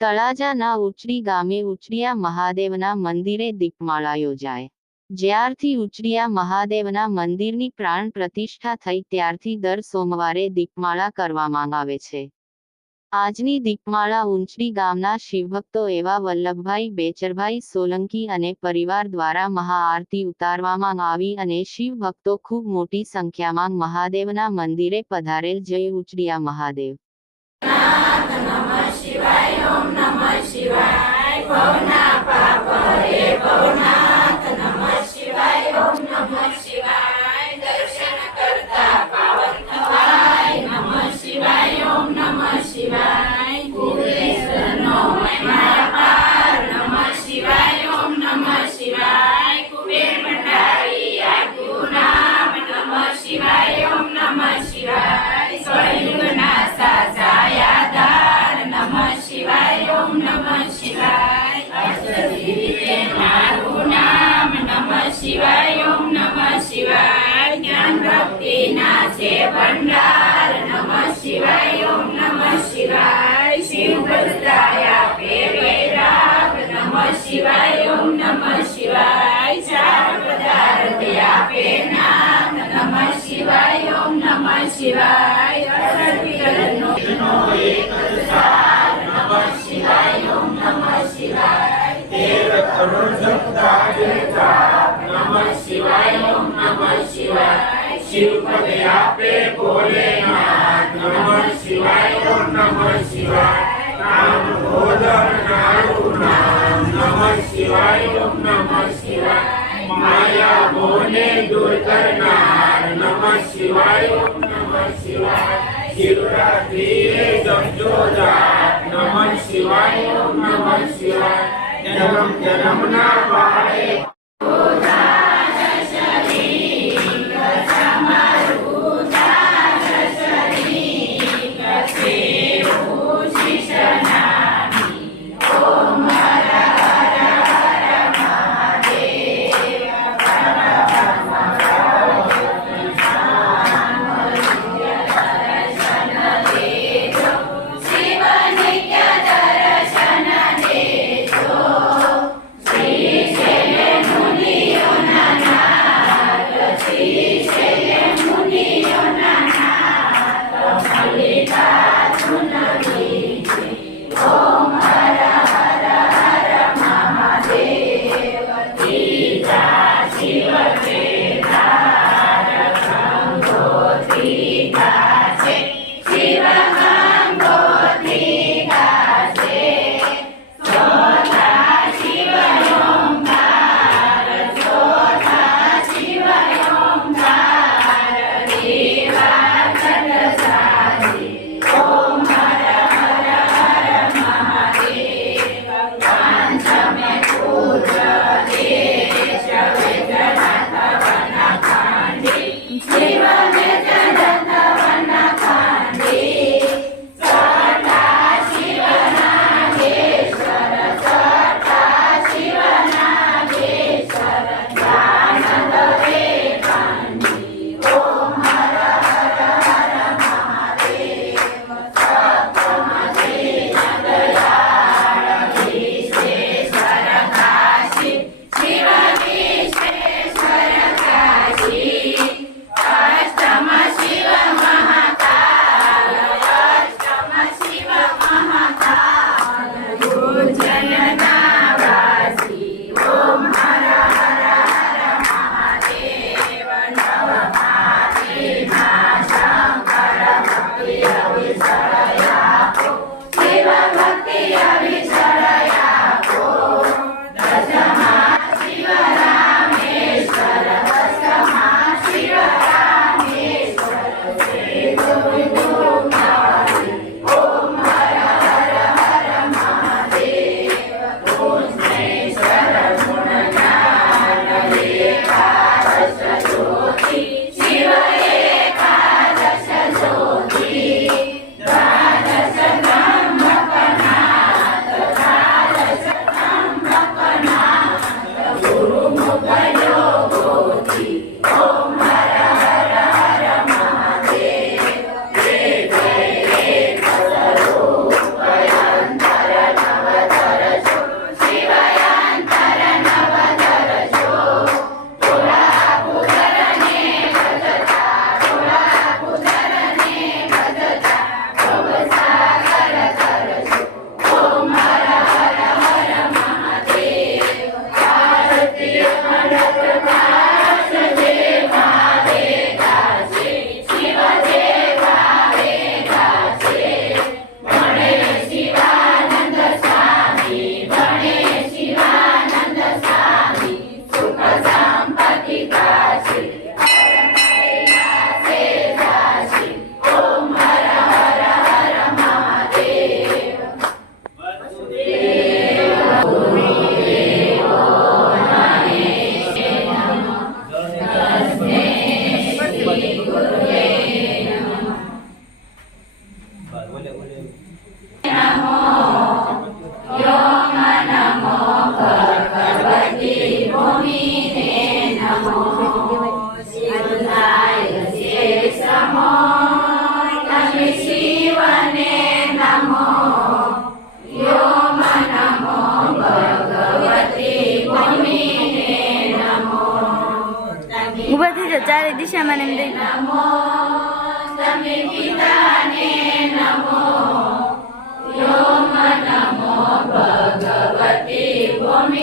તળાજાના ઉચડી ગામે ઉચડિયા મહાદેવના મંદિરે દીપમાળા યોજાય। જ્યારથી ઉચડિયા મહાદેવના મંદિરની પ્રાણ પ્રતિષ્ઠા થઈ ત્યારથી દર સોમવારે દીપમાળા કરવામાં આવે છે। આજની દીપમાળા ઉંચડી ગામના શિવભક્તો એવા વલ્લભભાઈ બેચરભાઈ સોલંકી અને પરિવાર દ્વારા મહાઆરતી ઉતારવામાં આવી અને શિવભક્તો ખૂબ મોટી સંખ્યામાં મહાદેવના મંદિરે પધારેલ। જય ઉચડિયા મહાદેવ। शिवाय ओम नमः शिवाय ज्ञान भक्ति नाचे भंडार नमः शिवाय ओम नमः शिवाय शिव बसराया पे वैराग नमः शिवाय ओम नमः शिवाय चार पदार्थ पे नाम नमः शिवाय ओम नमः शिवाय नमः शिवाय ओम नमः शिवाय देव करुण नमः शिवाय ओम नमः शिवाय शिव पद आपे भोलेनाथ नमः शिवाय ओम नमः शिवाय नाम भोजन नारु नाम नमः शिवाय ओम नमः शिवाय माया मोने दूर करनार नमः शिवाय ओम नमः शिवाय शिवरात्रि जमजो जात नमः शिवाय ओम नमः शिवाय जन्म जन्म ना पाए ઊભા થઈ જાઓ, ચારે દિશામાં ને એમ દઈ દો. નમો ભગવતી ભૂમિ